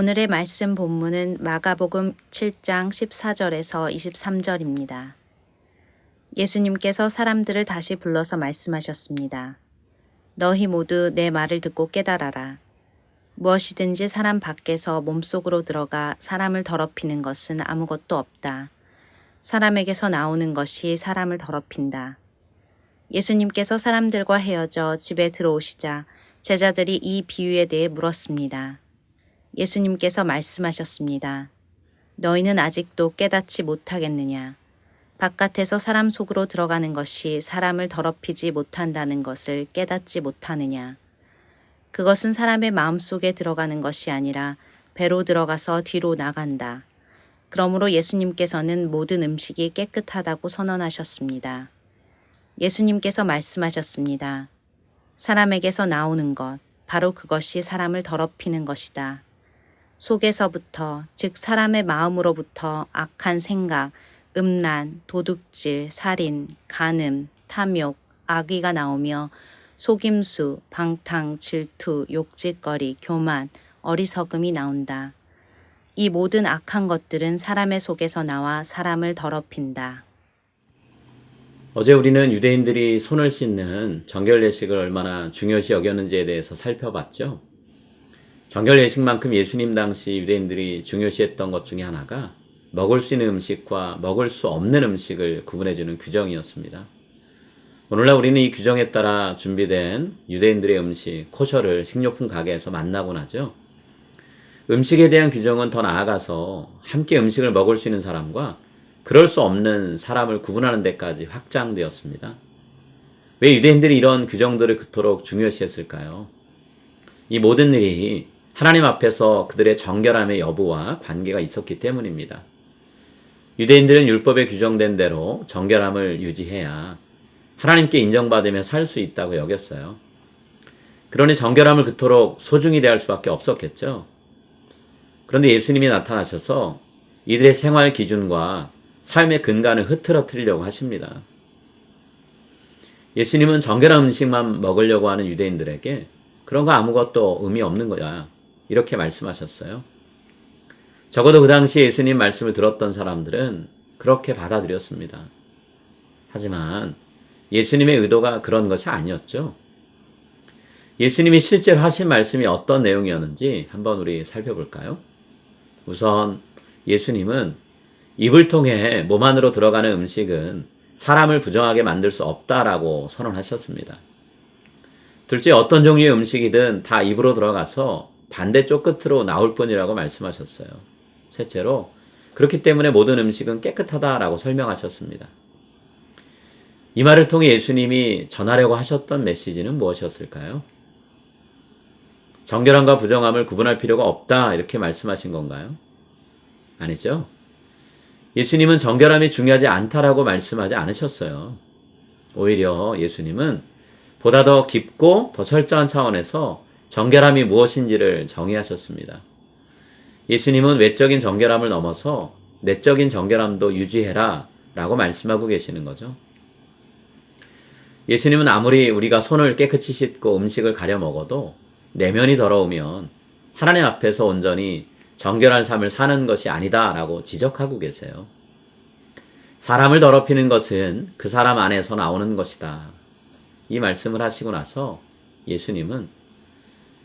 오늘의 말씀 본문은 마가복음 7장 14절에서 23절입니다. 예수님께서 사람들을 다시 불러서 말씀하셨습니다. 너희 모두 내 말을 듣고 깨달아라. 무엇이든지 사람 밖에서 몸속으로 들어가 사람을 더럽히는 것은 아무것도 없다. 사람에게서 나오는 것이 사람을 더럽힌다. 예수님께서 사람들과 헤어져 집에 들어오시자 제자들이 이 비유에 대해 물었습니다. 예수님께서 말씀하셨습니다. 너희는 아직도 깨닫지 못하겠느냐? 바깥에서 사람 속으로 들어가는 것이 사람을 더럽히지 못한다는 것을 깨닫지 못하느냐? 그것은 사람의 마음속에 들어가는 것이 아니라 배로 들어가서 뒤로 나간다. 그러므로 예수님께서는 모든 음식이 깨끗하다고 선언하셨습니다. 예수님께서 말씀하셨습니다. 사람에게서 나오는 것, 바로 그것이 사람을 더럽히는 것이다. 속에서부터, 즉 사람의 마음으로부터 악한 생각, 음란, 도둑질, 살인, 간음, 탐욕, 악의가 나오며 속임수, 방탕, 질투, 욕짓거리, 교만, 어리석음이 나온다. 이 모든 악한 것들은 사람의 속에서 나와 사람을 더럽힌다. 어제 우리는 유대인들이 손을 씻는 정결 예식을 얼마나 중요시 여겼는지에 대해서 살펴봤죠. 정결 예식만큼 예수님 당시 유대인들이 중요시했던 것 중에 하나가 먹을 수 있는 음식과 먹을 수 없는 음식을 구분해주는 규정이었습니다. 오늘날 우리는 이 규정에 따라 준비된 유대인들의 음식, 코셔를 식료품 가게에서 만나곤 하죠. 음식에 대한 규정은 더 나아가서 함께 음식을 먹을 수 있는 사람과 그럴 수 없는 사람을 구분하는 데까지 확장되었습니다. 왜 유대인들이 이런 규정들을 그토록 중요시했을까요? 이 모든 일이 하나님 앞에서 그들의 정결함의 여부와 관계가 있었기 때문입니다. 유대인들은 율법에 규정된 대로 정결함을 유지해야 하나님께 인정받으며 살 수 있다고 여겼어요. 그러니 정결함을 그토록 소중히 대할 수밖에 없었겠죠. 그런데 예수님이 나타나셔서 이들의 생활 기준과 삶의 근간을 흐트러뜨리려고 하십니다. 예수님은 정결한 음식만 먹으려고 하는 유대인들에게 그런 거 아무것도 의미 없는 거야, 이렇게 말씀하셨어요. 적어도 그 당시 예수님 말씀을 들었던 사람들은 그렇게 받아들였습니다. 하지만 예수님의 의도가 그런 것이 아니었죠. 예수님이 실제로 하신 말씀이 어떤 내용이었는지 한번 우리 살펴볼까요? 우선 예수님은 입을 통해 몸 안으로 들어가는 음식은 사람을 부정하게 만들 수 없다라고 선언하셨습니다. 둘째, 어떤 종류의 음식이든 다 입으로 들어가서 반대쪽 끝으로 나올 뿐이라고 말씀하셨어요. 셋째로, 그렇기 때문에 모든 음식은 깨끗하다라고 설명하셨습니다. 이 말을 통해 예수님이 전하려고 하셨던 메시지는 무엇이었을까요? 정결함과 부정함을 구분할 필요가 없다, 이렇게 말씀하신 건가요? 아니죠. 예수님은 정결함이 중요하지 않다라고 말씀하지 않으셨어요. 오히려 예수님은 보다 더 깊고 더 철저한 차원에서 정결함이 무엇인지를 정의하셨습니다. 예수님은 외적인 정결함을 넘어서 내적인 정결함도 유지해라 라고 말씀하고 계시는 거죠. 예수님은 아무리 우리가 손을 깨끗이 씻고 음식을 가려 먹어도 내면이 더러우면 하나님 앞에서 온전히 정결한 삶을 사는 것이 아니다 라고 지적하고 계세요. 사람을 더럽히는 것은 그 사람 안에서 나오는 것이다. 이 말씀을 하시고 나서 예수님은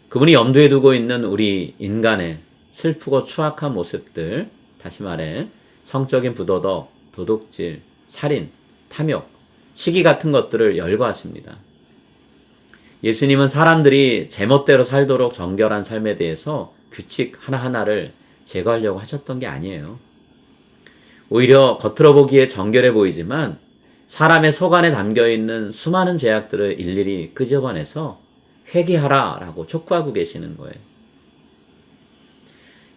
그분이 염두에 두고 있는 우리 인간의 슬프고 추악한 모습들, 다시 말해 성적인 부도덕, 도둑질, 살인, 탐욕, 시기 같은 것들을 열거하십니다. 예수님은 사람들이 제멋대로 살도록 정결한 삶에 대해서 규칙 하나하나를 제거하려고 하셨던 게 아니에요. 오히려 겉으로 보기에 정결해 보이지만 사람의 속 안에 담겨있는 수많은 죄악들을 일일이 끄집어내서 회개하라라고 촉구하고 계시는 거예요.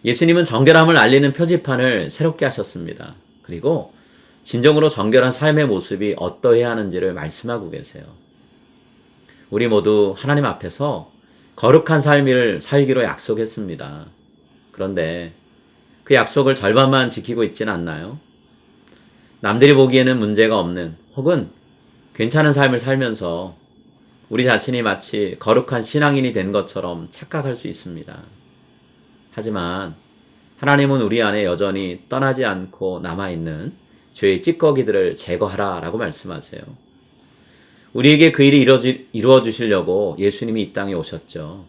예수님은 정결함을 알리는 표지판을 새롭게 하셨습니다. 그리고 진정으로 정결한 삶의 모습이 어떠해야 하는지를 말씀하고 계세요. 우리 모두 하나님 앞에서 거룩한 삶을 살기로 약속했습니다. 그런데 그 약속을 절반만 지키고 있지는 않나요? 남들이 보기에는 문제가 없는 혹은 괜찮은 삶을 살면서 우리 자신이 마치 거룩한 신앙인이 된 것처럼 착각할 수 있습니다. 하지만 하나님은 우리 안에 여전히 떠나지 않고 남아있는 죄의 찌꺼기들을 제거하라 라고 말씀하세요. 우리에게 그 일이 이루어 주시려고 예수님이 이 땅에 오셨죠.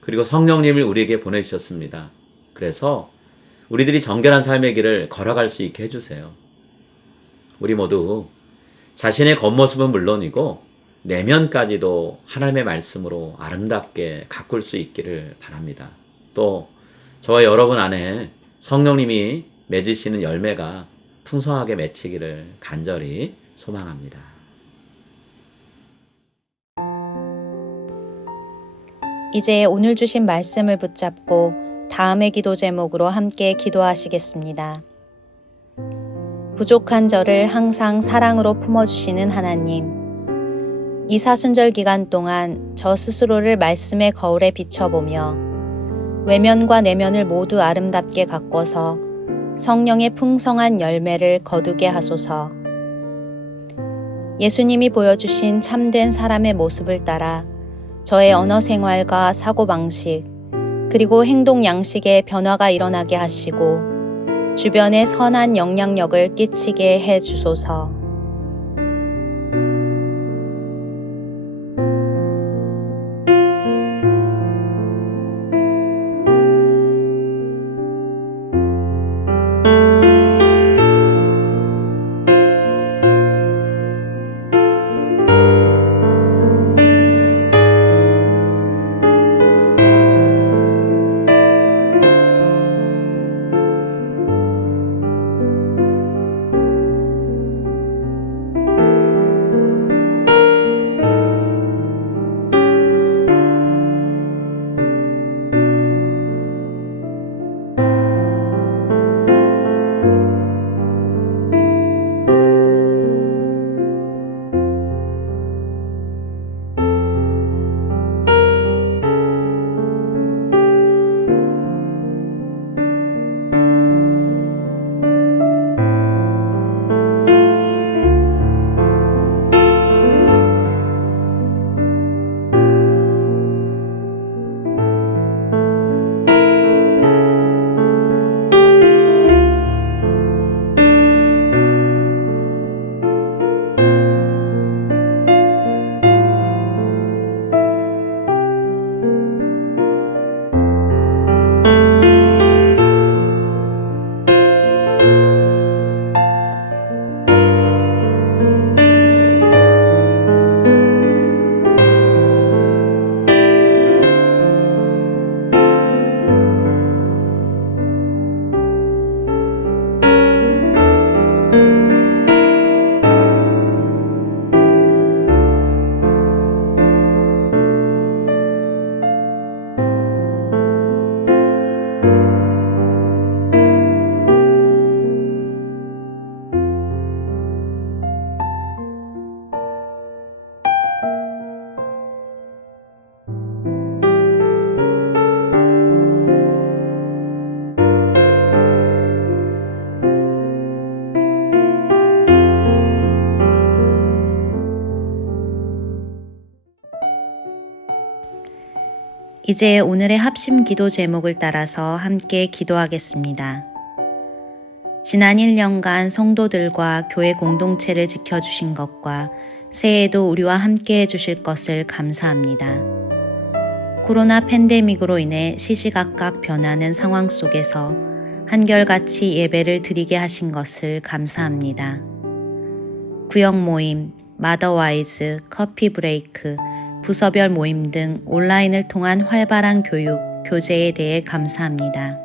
그리고 성령님을 우리에게 보내주셨습니다. 그래서 우리들이 정결한 삶의 길을 걸어갈 수 있게 해주세요. 우리 모두 자신의 겉모습은 물론이고 내면까지도 하나님의 말씀으로 아름답게 가꿀 수 있기를 바랍니다. 또 저와 여러분 안에 성령님이 맺으시는 열매가 풍성하게 맺히기를 간절히 소망합니다. 이제 오늘 주신 말씀을 붙잡고 다음의 기도 제목으로 함께 기도하시겠습니다. 부족한 저를 항상 사랑으로 품어주시는 하나님, 이 사순절 기간 동안 저 스스로를 말씀의 거울에 비춰보며 외면과 내면을 모두 아름답게 가꿔서 성령의 풍성한 열매를 거두게 하소서. 예수님이 보여주신 참된 사람의 모습을 따라 저의 언어 생활과 사고방식, 그리고 행동 양식에 변화가 일어나게 하시고 주변에 선한 영향력을 끼치게 해 주소서. 이제 오늘의 합심 기도 제목을 따라서 함께 기도하겠습니다. 지난 1년간 성도들과 교회 공동체를 지켜주신 것과 새해에도 우리와 함께 해주실 것을 감사합니다. 코로나 팬데믹으로 인해 시시각각 변하는 상황 속에서 한결같이 예배를 드리게 하신 것을 감사합니다. 구역 모임, 마더와이즈, 커피 브레이크, 부서별 모임 등 온라인을 통한 활발한 교육, 교제에 대해 감사합니다.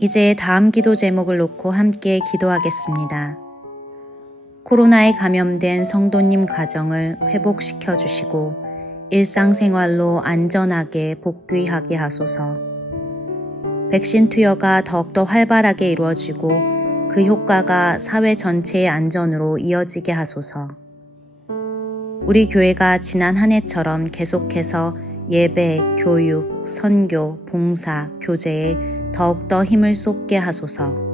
이제 다음 기도 제목을 놓고 함께 기도하겠습니다. 코로나에 감염된 성도님 가정을 회복시켜 주시고 일상생활로 안전하게 복귀하게 하소서. 백신 투여가 더욱더 활발하게 이루어지고 그 효과가 사회 전체의 안전으로 이어지게 하소서. 우리 교회가 지난 한 해처럼 계속해서 예배, 교육, 선교, 봉사, 교제에 더욱더 힘을 쏟게 하소서.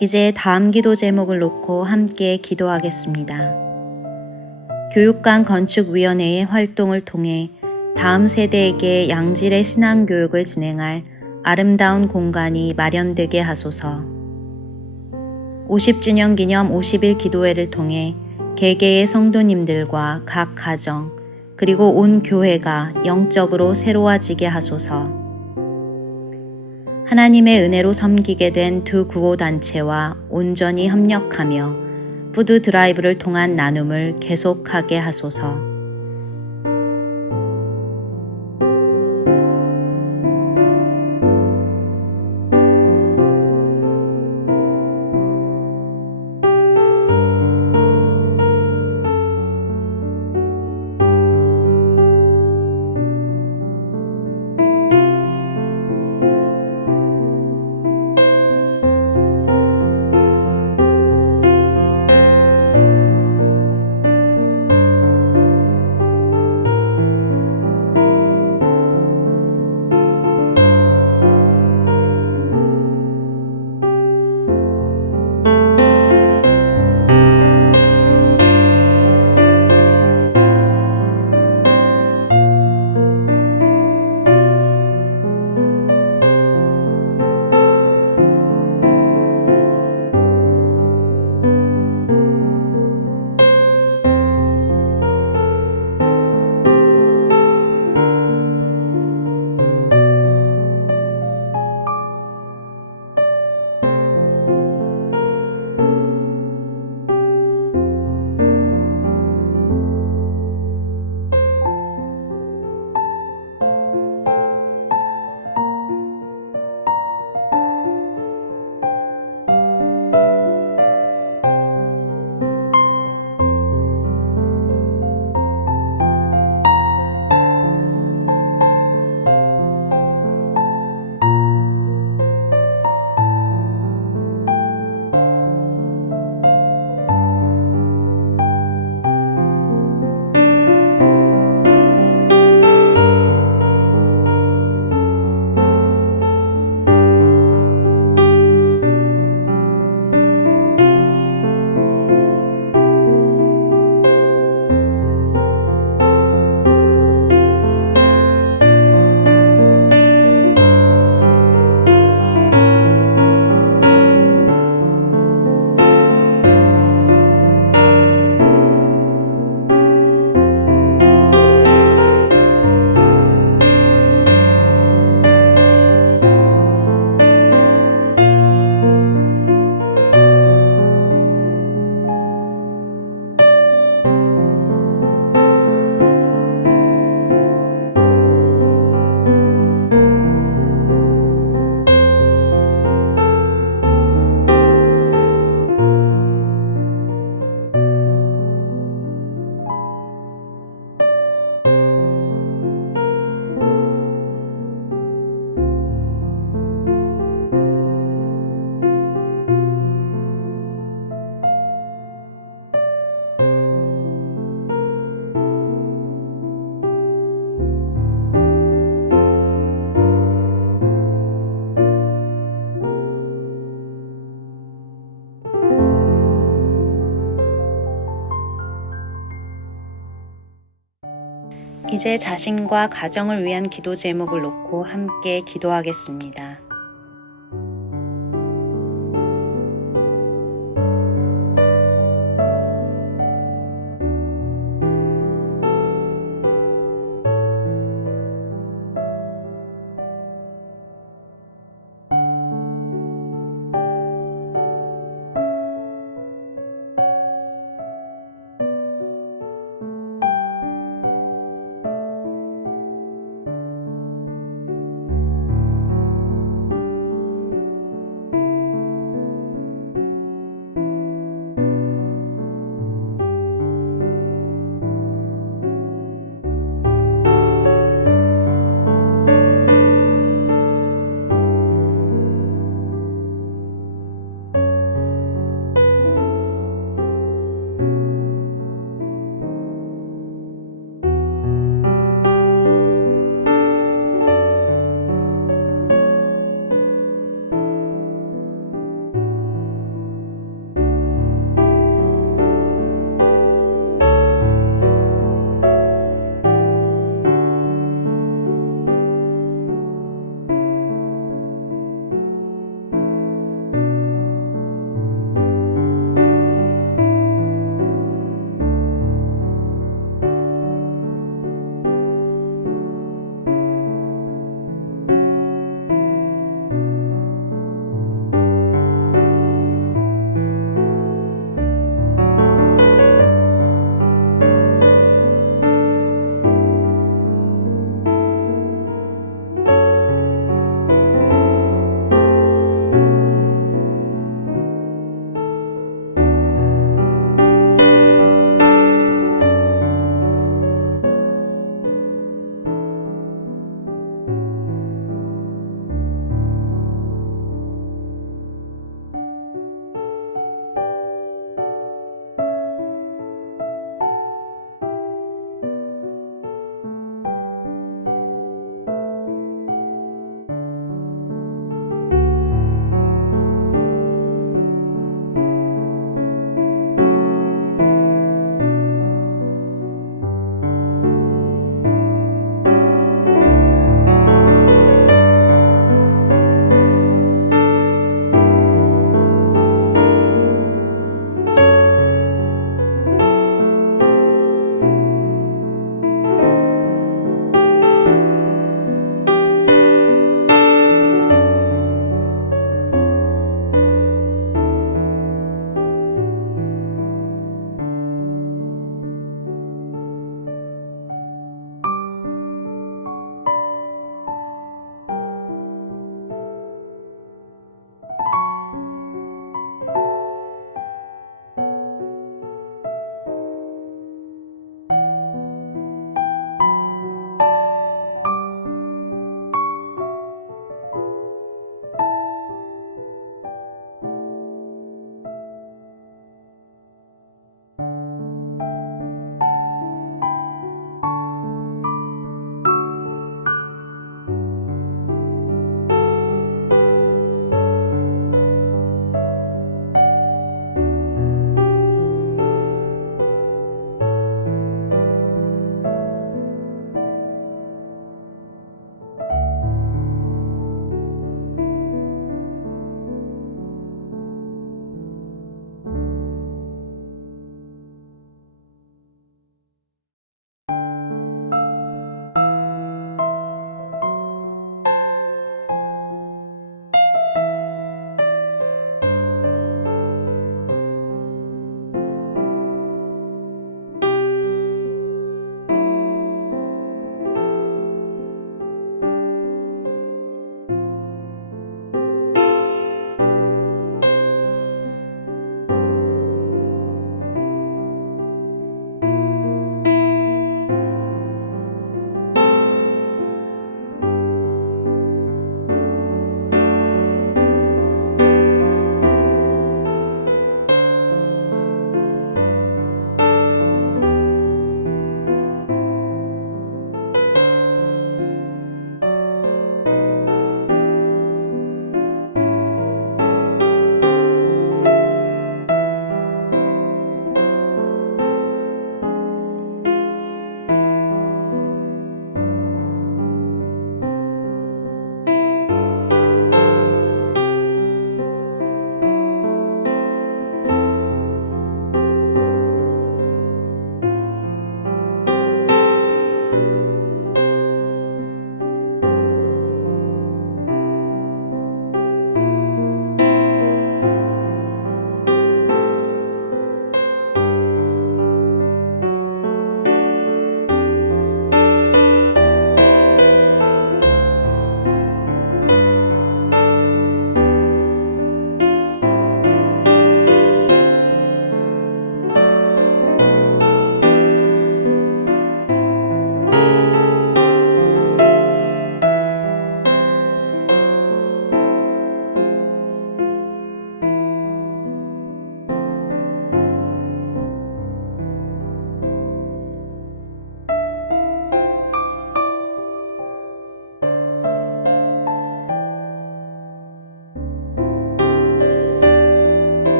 이제 다음 기도 제목을 놓고 함께 기도하겠습니다. 교육관 건축위원회의 활동을 통해 다음 세대에게 양질의 신앙교육을 진행할 아름다운 공간이 마련되게 하소서. 50주년 기념 50일 기도회를 통해 개개의 성도님들과 각 가정 그리고 온 교회가 영적으로 새로워지게 하소서. 하나님의 은혜로 섬기게 된 두 구호단체와 온전히 협력하며 푸드 드라이브를 통한 나눔을 계속하게 하소서. 이제 자신과 가정을 위한 기도 제목을 놓고 함께 기도하겠습니다.